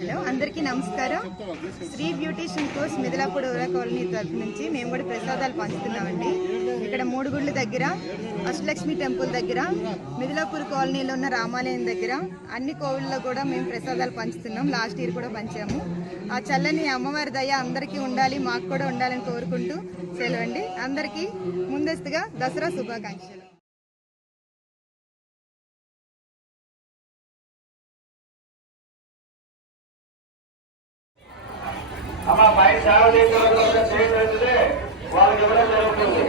Hello అందరికీ నమస్కారం. Shri beautician course మిదిలాపూడి ఊరా కాలనీ తరఫు నుంచి మేము కూడా ప్రసాదాలు పంచుతున్నామండి. ఇక్కడ మూడు గుళ్ళ దగ్గర, అష్టలక్ష్మి టెంపుల్ దగ్గర, మిదిలాపూర్ కాలనీలో ఉన్న రామాలయం దగ్గర అన్ని కోవిళ్ళలో కూడా మేము ప్రసాదాలు పంచుతున్నాం. లాస్ట్ ఇయర్ కూడా పంచాము. ఆ చల్లని అమ్మవారి దయ అందరికీ ఉండాలి, మాకు కూడా ఉండాలని కోరుకుంటూ సెలవండి. అందరికీ ముందస్తుగా దసరా శుభాకాంక్షలు. అమ్మ పై సేవ చేసేది వాళ్ళకి ఇవ్వడం జరుగుతుంది.